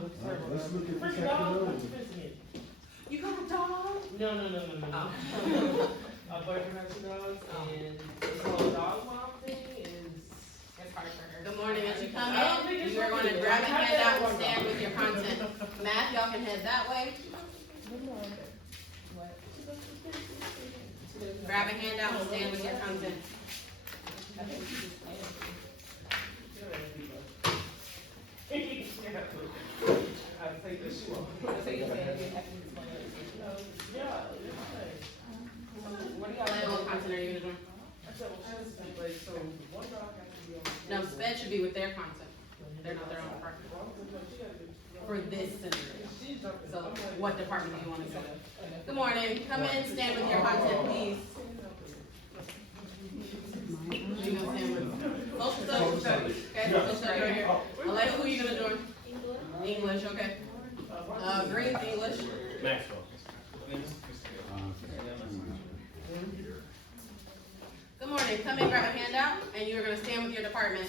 Let's look at Bring this the dog, afternoon. let's visit it. You got a dog? No. A boyfriend has two dogs, and this whole dog mom thing is, it's hard for her. Good morning, as you come I don't think in, it's you are worth going to it. grab a Have that handout one and stand dog. with your content. Math, y'all can head that way. Grab a handout and stand with your content. I'll take the shoe off. Yeah, What content are you gonna do? I said, well, how does it, like, so one dog has to be on. No, sped should be with their content. They're not their own department. For this scenario. So what department do you want to go to? Good morning, come in, stand with your content, please. You gonna stand with? Social studies. Okay, social studies right here. Alexa, who you gonna join? English, okay. Green, English. Maxwell. Good morning, come in, grab a handout, and you're gonna stand with your department.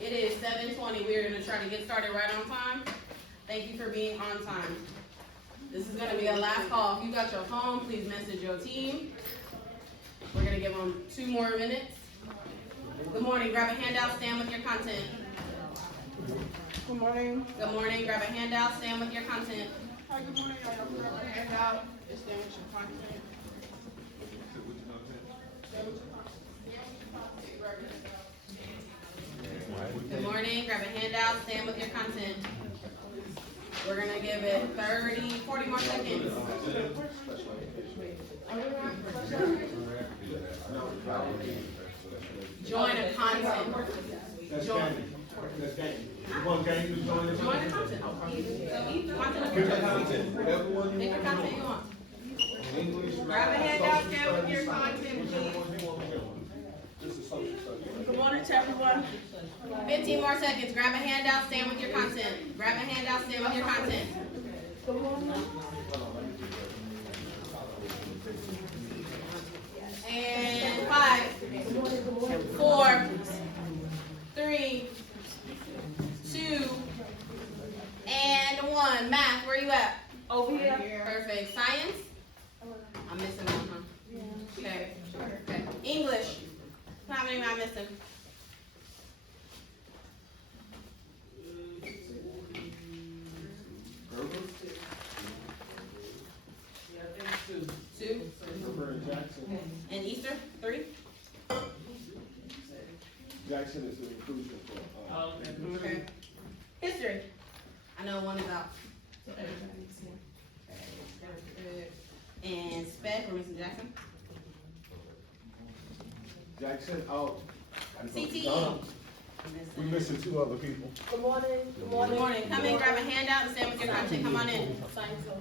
It is 7:20, we're gonna try to get started right on time. Thank you for being on time. This is gonna be a last call. If you got your phone, please message your team. We're gonna give them 2 more minutes. Good morning, grab a handout, stand with your content. Good morning. Good morning, grab a handout, stand with your content. Hi, good morning. I have a handout. It's stand with your content. Good morning, grab a handout, stand with your content. We're gonna give it 40 more seconds. Join a content. That's Join. game. That's game. You want game to join us? Join the content. So eat the content. Pick a content, whatever one Pick you your want. content you want. English, Grab a math, handout, social stand with your studies, content, whichever please. one you want to go. This is social studies. Good morning to everyone. 15 more seconds. Grab a handout, stand with your content. Grab a handout, stand with your content. And 5, 4, 3, 2, and 1. Math, where you at? Over here. Perfect. Science? I'm missing one, huh? Okay. Okay. English? How many am I missing? Yeah, I think it's 2. 2. Herbert and Jackson. And Easter? 3. Jackson is an inclusion for, Oh, okay. Okay. History? I know one is out. And sped for Mr. Jackson. Jackson out. CTE. We missing 2 other people. Good morning. Good Good morning. Come in, grab a handout, and stand with your content. Come on in.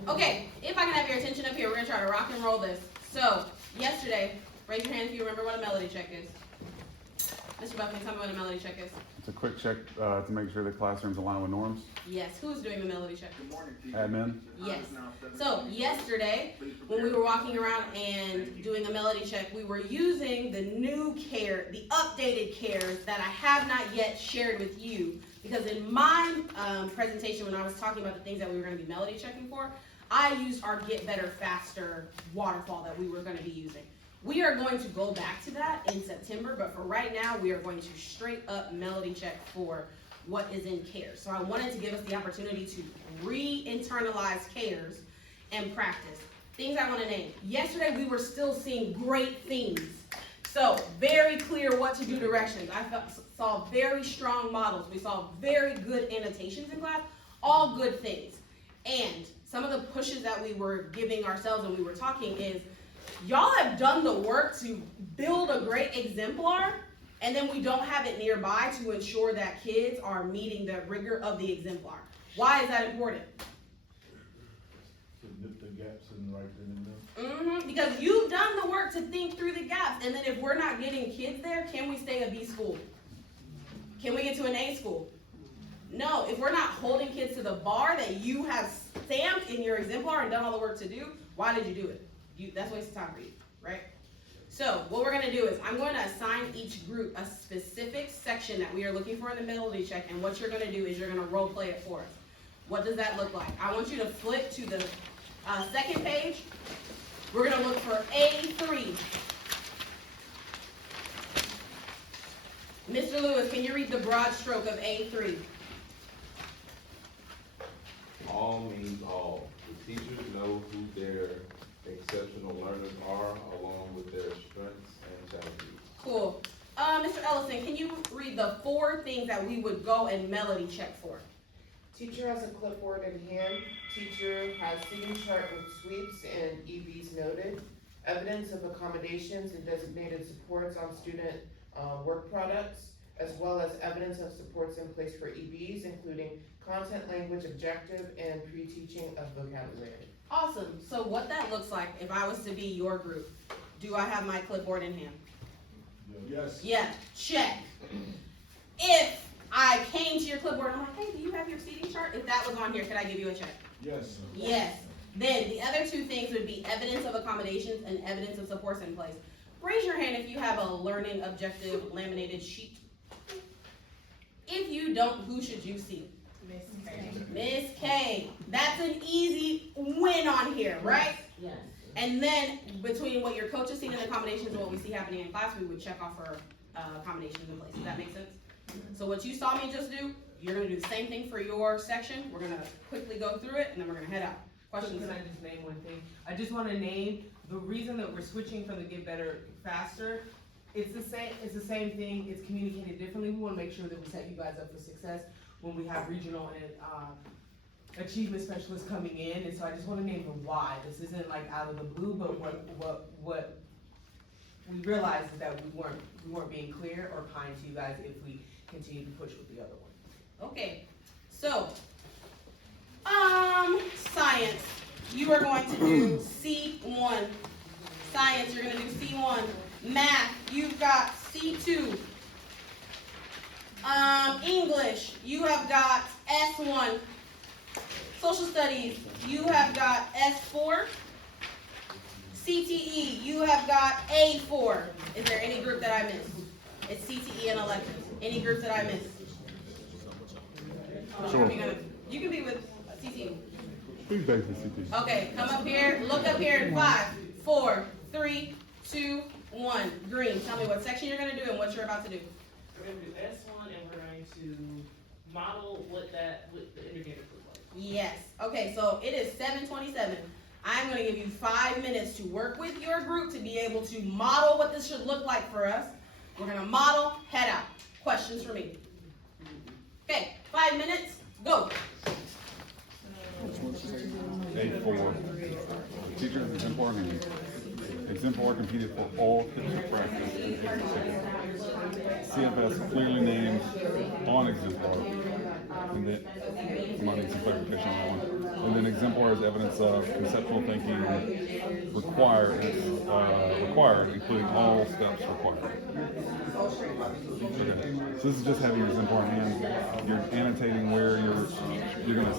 Okay, if I can have your attention up here, we're gonna try to rock and roll this. So, yesterday, raise your hand if you remember what a melody check is. Mr. Buckman, tell me what a melody check is. It's a quick check to make sure the classroom's aligned with norms. Yes, who's doing the melody check? Admin. Yes. So yesterday, when we were walking around and doing a melody check, we were using the new care, the updated cares that I have not yet shared with you. Because in my presentation, when I was talking about the things that we were going to be melody checking for, I used our Get Better Faster waterfall that we were going to be using. We are going to go back to that in September, but for right now, we are going to straight up melody check for what is in CARES. So I wanted to give us the opportunity to re-internalize CARES and practice. Things I want to name. Yesterday, we were still seeing great themes. So very clear what to do directions. I saw very strong models. We saw very good annotations in class, all good things. And some of the pushes that we were giving ourselves when we were talking is, y'all have done the work to build a great exemplar, and then we don't have it nearby to ensure that kids are meeting the rigor of the exemplar. Why is that important? To nip the gaps and right then and there. Because you've done the work to think through the gaps, and then if we're not getting kids there, can we stay a B school? Can we get to an A school? No, if we're not holding kids to the bar that you have stamped in your exemplar and done all the work to do, why did you do it? That's a waste of time for you, right? So what we're gonna do is I'm going to assign each group a specific section that we are looking for in the melody check, and what you're gonna do is you're gonna role play it for us. What does that look like? I want you to flip to the second page. We're gonna look for A3. Mr. Lewis, can you read the broad stroke of A3? All means all. The teachers know who their exceptional learners are, along with their strengths and challenges. Cool. Mr. Ellison, can you read the 4 things that we would go and melody check for? Teacher has a clipboard in hand. Teacher has seating chart with sweeps and EBs noted. Evidence of accommodations and designated supports on student work products, as well as evidence of supports in place for EBs, including content, language, objective, and pre-teaching of vocabulary. Awesome. So what that looks like, if I was to be your group, do I have my clipboard in hand? Yes. Yeah, check. If I came to your clipboard and I'm like, hey, do you have your seating chart? If that was on here, could I give you a check? Yes. Yes. Then the other 2 things would be evidence of accommodations and evidence of supports in place. Raise your hand if you have a learning objective laminated sheet. If you don't, who should you see? Miss K. Miss K. That's an easy win on here, right? Yes. And then between what your coach has seen in accommodations and what we see happening in class, we would check off for accommodations in place. Does that make sense? So what you saw me just do, you're gonna do the same thing for your section. We're gonna quickly go through it and then we're gonna head out. Questions? Can I just name one thing? I just wanna name the reason that we're switching from the Get Better Faster. It's the same thing, it's communicated differently. We wanna make sure that we set you guys up for success when we have regional and achievement specialists coming in. And so I just wanna name the why. This isn't like out of the blue, but what we realized is that we weren't being clear or kind to you guys if we continue to push with the other one. Okay, so, science, you are going to do C1. Science, you're gonna do C1. Math, you've got C2. English, you have got S1. Social studies, you have got S4. CTE, you have got A4. Is there any group that I missed? It's CTE and electives. Any groups that I missed? Sure. You can be with CTE. Please beg the CT. Okay, come up here, look up here in 5, 4, 3, 2, 1. Green, tell me what section you're gonna do and what you're about to do. We're gonna do S1 and we're going to model what the indicator looks like. Yes, okay, so it is 7:27. I'm gonna give you 5 minutes to work with your group to be able to model what this should look like for us. We're gonna model, head out. Questions for me? Okay, 5 minutes, go. A4. Teachers exemplar names. Exemplar competed for all picture practice in 86. CFS clearly named on exemplar. And then, I might need some clarification on that one. And then exemplar is evidence of conceptual thinking required, including all steps required. Okay. So this is just having your exemplar in hand. You're annotating where you're going to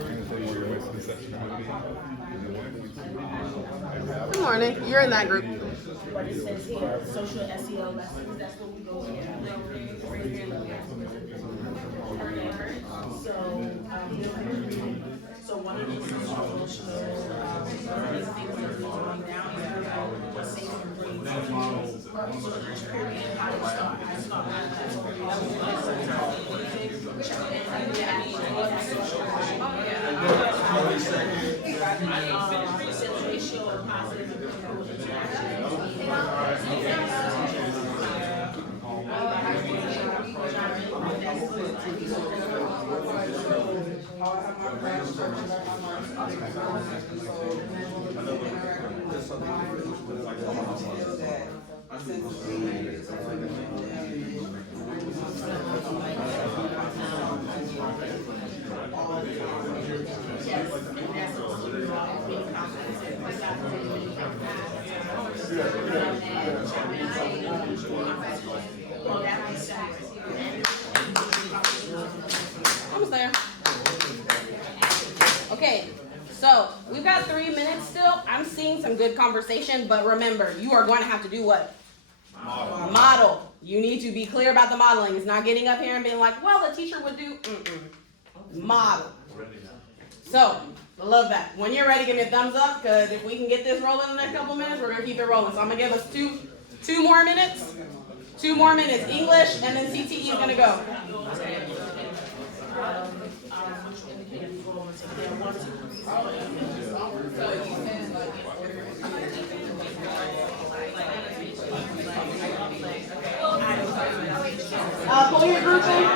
annotate where your misconception is going to be. Good morning, you're in that group. What it says here, social SEO lessons, that's what we go with. So one of these is emotional, these things that we're going down here about safe and brave. So each period, how to start, that's what we ratio of positive Almost there. Okay, So, we've got 3 minutes still. I'm seeing some good conversation, but remember, you are going to have to do what? Model. You need to be clear about the modeling. It's not getting up here and being like, well, the teacher would do, model. So, I love that. When you're ready, give me a thumbs up, because if we can get this rolling in the next couple minutes, we're going to keep it rolling. So I'm going to give us two more minutes. 2 more minutes, English, and then CTE is going to go. Pull your group in.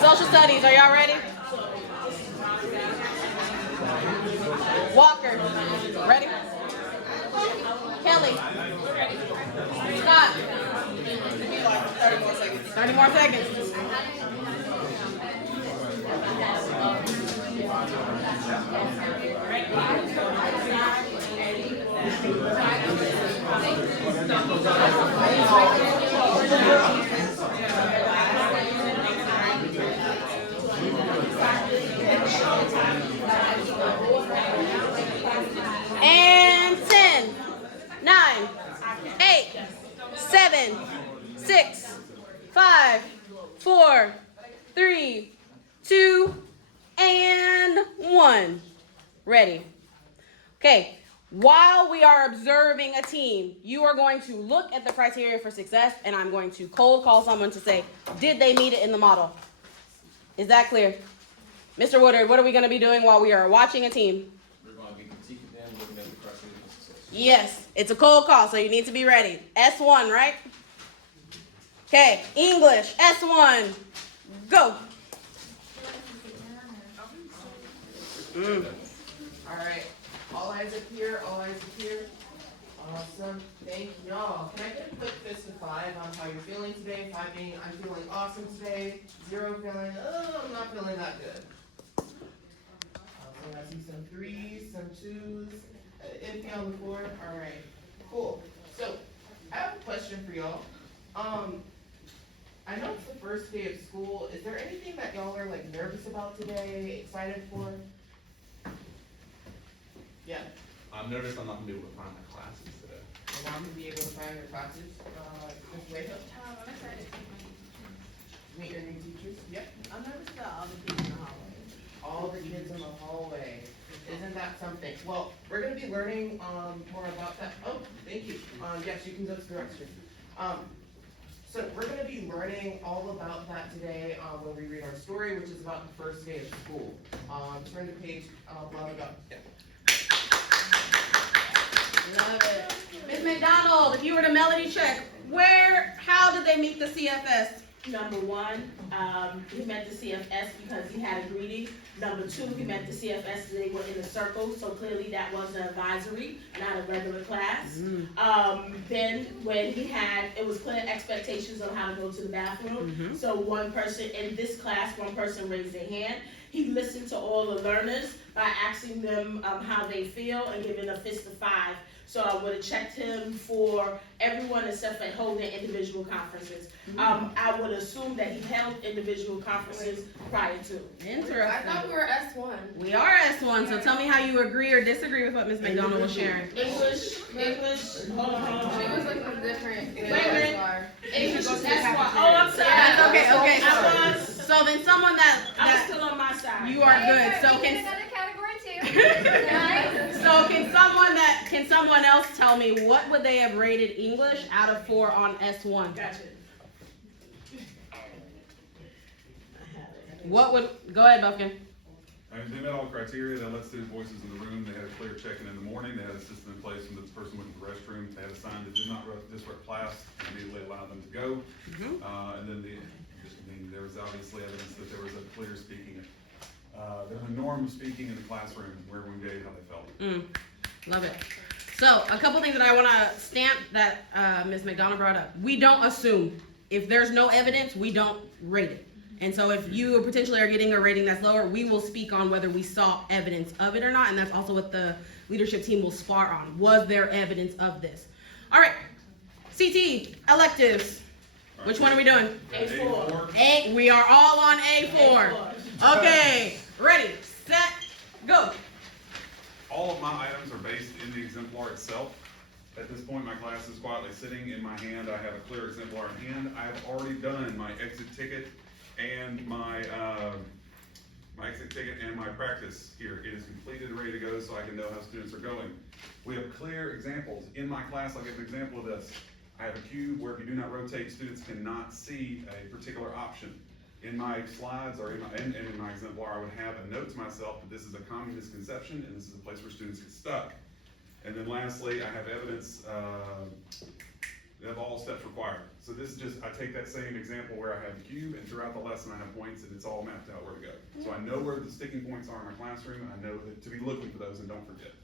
Social studies, are y'all ready? Walker, ready? Kelly, Scott. 30 more seconds. And 10, 9, 8, 7, 6, 5, 4, 3, 2, and 1. Ready. Okay. While we are observing a team, you are going to look at the criteria for success, and I'm going to cold call someone to say, did they meet it in the model? Is that clear? Mr. Woodard, what are we going to be doing while we are watching a team? We're going to be critiquing them, looking at the criteria for success. Yes, it's a cold call, so you need to be ready. S1, right? Okay, English, S1, go. All right, all eyes up here, all eyes up here. Awesome, thank y'all. Can I get a quick fist of 5 on how you're feeling today? 5 being, I'm feeling awesome today. 0 feeling, oh, I'm not feeling that good. So I see some 3s, some 2s, empty on the floor. All right, cool. So I have a question for y'all. I know it's the first day of school. Is there anything that y'all are like nervous about today, excited for? Yeah. I'm nervous I'm not going to be able to find my classes today. And I'm gonna be able to find your classes, Ms. Wayhill? I'm excited to Meet your new teachers? Yep. I'm nervous about all the people in the hallway. All the kids in the hallway. Isn't that something? Well, we're gonna be learning, more about that. Oh, thank you. Yes, you can go to the restroom. So we're gonna be learning all about that today, when we read our story, which is about the first day of school. Turn to page, 11, go. Love it. Ms. McDonald, if you were to melody check, how did they meet the CFS? Number 1, he met the CFS because he had a greeting. Number 2, he met the CFS, they were in a circle, so clearly that was an advisory, not a regular class. Then when it was clear expectations on how to go to the bathroom. So one person in this class, one person raised their hand. He listened to all the learners by asking them how they feel and giving a fist of 5. So I would have checked him for everyone except for holding individual conferences. I would assume that he held individual conferences prior to. Interesting. I thought we were S1. We are S1, so tell me how you agree or disagree with what Ms. McDonald was sharing. English, hold on. She was like from different. Wait a minute. English is S1. Oh, I'm sorry. That's okay. I was So then someone that still on my side. you are good. So We can get another category too. so can someone else tell me what would they have rated English out of 4 on S1? Gotcha. What would go ahead, Buffkin? They met all the criteria. They let student voices in the room. They had a clear check-in in the morning. They had a system in place when the person went to the restroom. They had a sign that did not disrupt class and immediately allowed them to go. And then there was obviously evidence that there was a clear speaking. There was a norm of speaking in the classroom where everyone gave how they felt. Love it. So a couple things that I want to stamp that Ms. McDonald brought up. We don't assume. If there's no evidence, we don't rate it. And so if you potentially are getting a rating that's lower, we will speak on whether we saw evidence of it or not, and that's also what the leadership team will spar on. Was there evidence of this? All right, CTE, electives. Which one are we doing? A4. We are all on A4. Okay, ready, set, go. All of my items are based in the exemplar itself. At this point, my class is quietly sitting in my hand. I have a clear exemplar in hand. I have already done my exit ticket and my practice here. It is completed and ready to go so I can know how students are going. We have clear examples. In my class, I'll give an example of this. I have a cube where if you do not rotate, students cannot see a particular option. In my slides or in my exemplar, I would have a note to myself that this is a common misconception and this is a place where students get stuck. And then lastly, I have evidence of all steps required. So this is just, I take that same example where I have the cube and throughout the lesson I have points and it's all mapped out where to go. So I know where the sticking points are in my classroom and I know that to be looking for those and don't forget.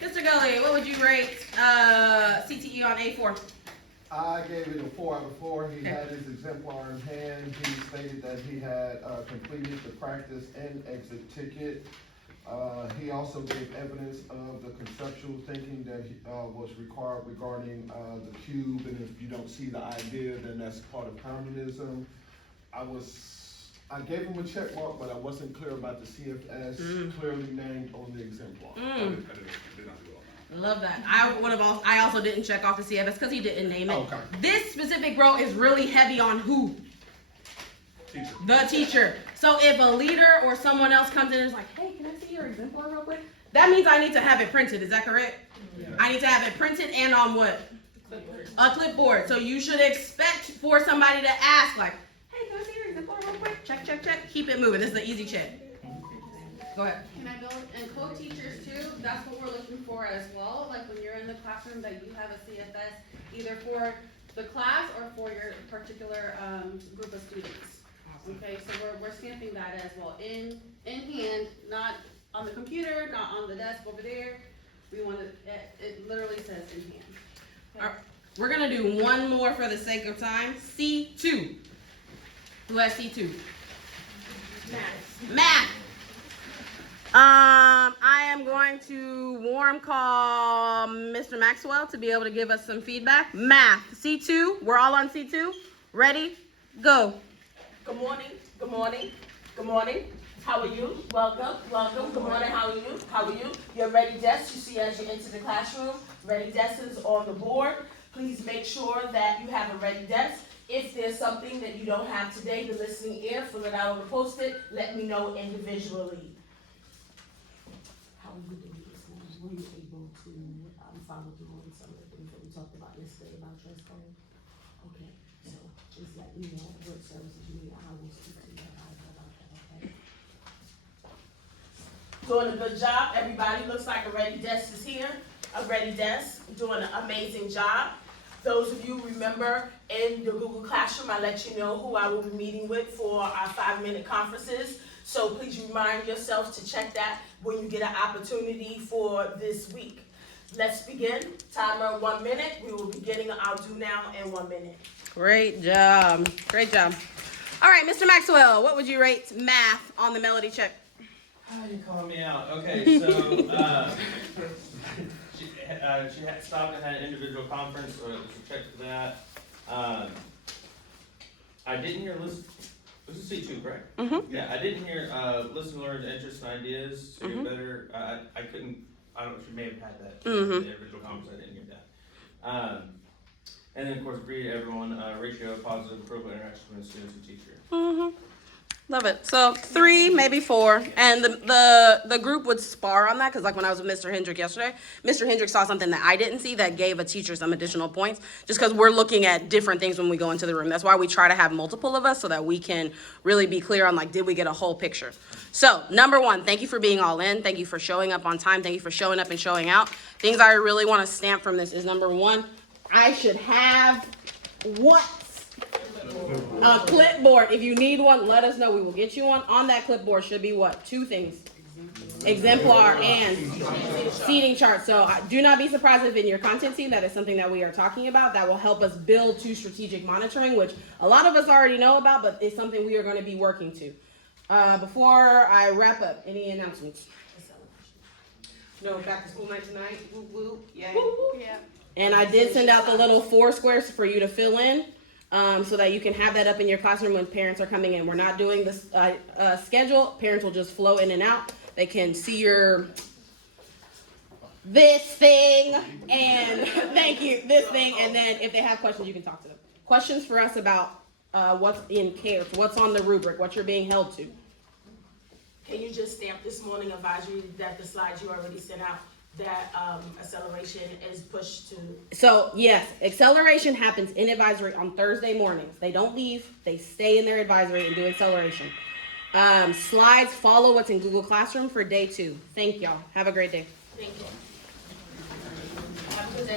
Mr. Gully, what would you rate CTE on A4? I gave it a 4 out of 4. He Okay. had his exemplar in hand. He stated that he had completed the practice and exit ticket. He also gave evidence of the conceptual thinking that was required regarding the cube, and if you don't see the idea, then that's part of communism. I gave him a check mark, but I wasn't clear about the CFS clearly named on the exemplar. I did not do all that. Love that. I also didn't check off the CFS because he didn't name it. Okay. This specific row is really heavy on who? Teacher. The teacher. So if a leader or someone else comes in and is like, hey, can I see your exemplar real quick? That means I need to have it printed, is that correct? Yeah. I need to have it printed and on what? A clipboard. So you should expect for somebody to ask like, hey, can I see your exemplar real quick? Check, check, check. Keep it moving. This is an easy check. Go ahead. Can I go, and co-teachers too, that's what we're looking for as well, like when you're in the classroom that you have a CFS, either for the class or for your particular, group of students. Okay, so we're stamping that as well, in hand, not on the computer, not on the desk over there, we want it literally says in hand. Okay. All right, we're gonna do one more for the sake of time. C2. Who has C2? Math. I am going to warm call Mr. Maxwell to be able to give us some feedback. Math, C2, we're all on C2. Ready? Go. Good morning, good morning, good morning. How are you? Welcome, welcome. Good morning, how are you? How are you? Your ready desk, you see as you enter the classroom, ready desk is on the board. Please make sure that you have a ready desk. If there's something that you don't have today, the listening ear, fill it out on the post-it, let me know individually. How are you doing this morning? Were you able to follow through on some of the things that we talked about yesterday about dress code? Okay, so just let me know what services you need, I will speak to you about that, okay? Doing a good job, everybody looks like a ready desk is here, a ready desk, doing an amazing job. Those of you remember in the Google Classroom, I let you know who I will be meeting with for our 5-minute conferences. So please remind yourself to check that when you get an opportunity for this week. Let's begin. Timer 1 minute. We will be getting our do now in 1 minute. Great job. Great job. All right, Mr. Maxwell, what would you rate math on the melody check? Oh, you're calling me out. Okay, so she had stopped and had an individual conference, so check for that. I didn't hear listen. This is C2, correct? Mm-hmm. Yeah, I didn't hear listen, learn, interests, and ideas to get better. I couldn't. I don't know. She may have had that in the individual conference. I didn't hear that. And then of course, agree to everyone. Ratio of positive, appropriate interaction between students and teacher. Mm-hmm. Love it. So 3, maybe 4, and the group would spar on that because like when I was with Mr. Hendrick yesterday, Mr. Hendrick saw something that I didn't see that gave a teacher some additional points just because we're looking at different things when we go into the room. That's why we try to have multiple of us so that we can really be clear on like, did we get a whole picture? So number 1, thank you for being all in. Thank you for showing up on time. Thank you for showing up and showing out. Things I really want to stamp from this is number 1, I should have what? A clipboard. If you need one, let us know. We will get you one. On that clipboard should be what? 2 things. exemplar and seating chart. So do not be surprised if in your content team that is something that we are talking about that will help us build to strategic monitoring, which a lot of us already know about, but it's something we are going to be working to. Before I wrap up, any announcements? No, back to school night tonight, whoop whoop, yay. Yeah. And I did send out the little 4 squares for you to fill in, so that you can have that up in your classroom when parents are coming in. We're not doing this schedule. Parents will just flow in and out. They can see this thing, and thank you, this thing, and then if they have questions, you can talk to them. Questions for us about what's in CARES, what's on the rubric, what you're being held to. Can you just stamp this morning advisory that the slides you already sent out, that acceleration is pushed to? So yes, acceleration happens in advisory on Thursday mornings. They don't leave, they stay in their advisory and do acceleration. Slides follow what's in Google Classroom for day 2. Thank y'all. Have a great day. Thank you.